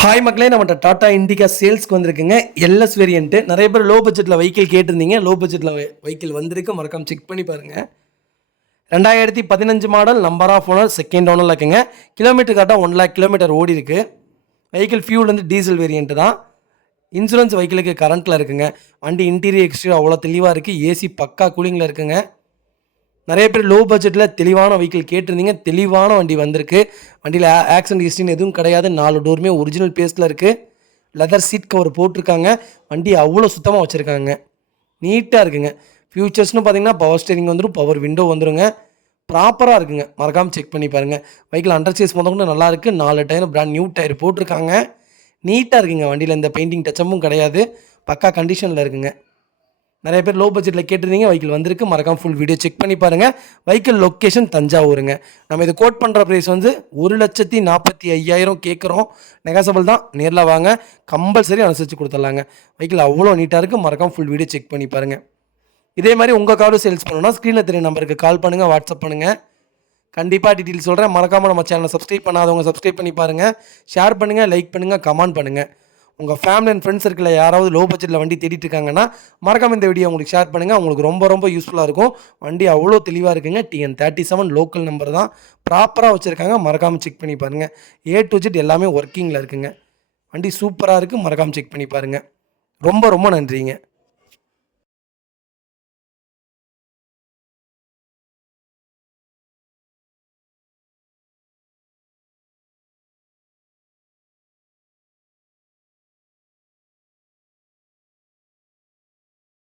Hi மக்களே, நம்மகிட்ட Tata Indica சேல்ஸ்க்கு வந்திருக்குங்க. LS variant. நிறைய பேர் லோ பட்ஜெட்டில் வெஹிக்கிள் கேட்டிருந்தீங்க. லோ பட்ஜெட்டில் வெஹிக்கிள் வந்திருக்கு. மறக்காம செக் பண்ணி பாருங்கள். 2015 model, number of owner, second ஓனரில் இருக்குங்க. கிலோமீட்டர் கரெக்டாக 1 லேக் கிலோமீட்டர் ஓடி இருக்கு. வெஹிக்கிள் ஃபியூல் வந்து டீசல் வேரியன்ட்டு தான். இன்சூரன்ஸ் வெஹிக்கிளுக்கு கரண்ட்டில் இருக்குங்க. வண்டி இன்டீரியர் எக்ஸ்டீரியர் அவ்வளோ தெளிவாக இருக்குது. ஏசி பக்கா கூலிங்கில் இருக்குங்க. நிறைய பேர் லோ பட்ஜெட்டில் தெளிவான வெஹிக்கிள் கேட்டிருந்தீங்க. தெளிவான வண்டி வந்திருக்கு. வண்டியில் ஆக்சிடென்ட் ஹிஸ்ட்ரின்னு எதுவும் கிடையாது. 4 டோருமே ஒரிஜினல் பேஸில் இருக்குது. லெதர் சீட் கவர் போட்டிருக்காங்க. வண்டி அவ்வளோ சுத்தமாக வச்சுருக்காங்க. நீட்டாக இருக்குங்க. ஃபியூச்சர்ஸ்னு பார்த்தீங்கன்னா பவர் ஸ்டேரிங் வந்துடும், பவர் விண்டோ வந்துடுங்க. ப்ராப்பராக இருக்குங்க. மறக்காமல் செக் பண்ணி பாருங்கள். வெஹிக்கிள் அண்டர் சேஸ் முதல்ல நல்லா இருக்குது. 4 டயர் பிராண்ட் நியூ டயர் போட்டிருக்காங்க. நீட்டாக இருக்குங்க. வண்டியில் எந்த பெயிண்டிங் டச்சப்பும் கிடையாது. பக்கா கண்டிஷனில் இருக்குங்க. நிறைய பேர் லோ பட்ஜெட்டில் கேட்டிருந்தீங்க. வெஹிக்கிள் வந்திருக்கு. மறக்காம ஃபுல் வீடியோ செக் பண்ணி பாருங்கள். வெஹிக்கிள் லொக்கேஷன் தஞ்சாவூருங்க. நம்ம இது கோட் பண்ணுற ப்ரைஸ் வந்து 1,45,000 கேட்குறோம். நெகாசபிள் தான். நேரில் வாங்க, கம்பல்சரி அனுசரித்து கொடுத்துடலாங்க. வெஹிக்கிள் அவ்வளோ நீட்டாக இருக்குது. மறக்காம ஃபுல் வீடியோ செக் பண்ணி பாருங்கள். இதே மாதிரி உங்கள் காரும் சேல்ஸ் பண்ணணும்னா ஸ்க்ரீனில் தெரிய நம்பருக்கு கால் பண்ணுங்கள், வாட்ஸ்அப் பண்ணுங்கள். கண்டிப்பாக டீட்டெயில் சொல்கிறேன். மறக்காமல் நம்ம சேனலை சப்ஸ்கிரைப் பண்ணாதவங்க சப்ஸ்கிரைப் பண்ணி பாருங்கள். ஷேர் பண்ணுங்கள், லைக் பண்ணுங்கள், கமெண்ட் பண்ணுங்கள். உங்கள் ஃபேமிலி அண்ட் ஃப்ரெண்ட்ஸ் சர்க்கிளில் யாராவது லோ பட்ஜெட்டில் வண்டி தேடிட்டு இருக்காங்கன்னா மறக்காம இந்த வீடியோ உங்களுக்கு ஷேர் பண்ணுங்கள். உங்களுக்கு ரொம்ப யூஸ்ஃபுல்லாக இருக்கும். வண்டி அவ்வளோ தெளிவாக இருக்குங்க. TN37 லோக்கல் நம்பர் தான். ப்ராப்பராக வச்சுருக்காங்க. மறக்காமல் செக் பண்ணி பாருங்கள். A to Z எல்லாமே ஒர்க்கிங்கில் இருக்குங்க. வண்டி சூப்பராக இருக்குது. மறக்காமல் செக் பண்ணி பாருங்கள். ரொம்ப நன்றிங்க.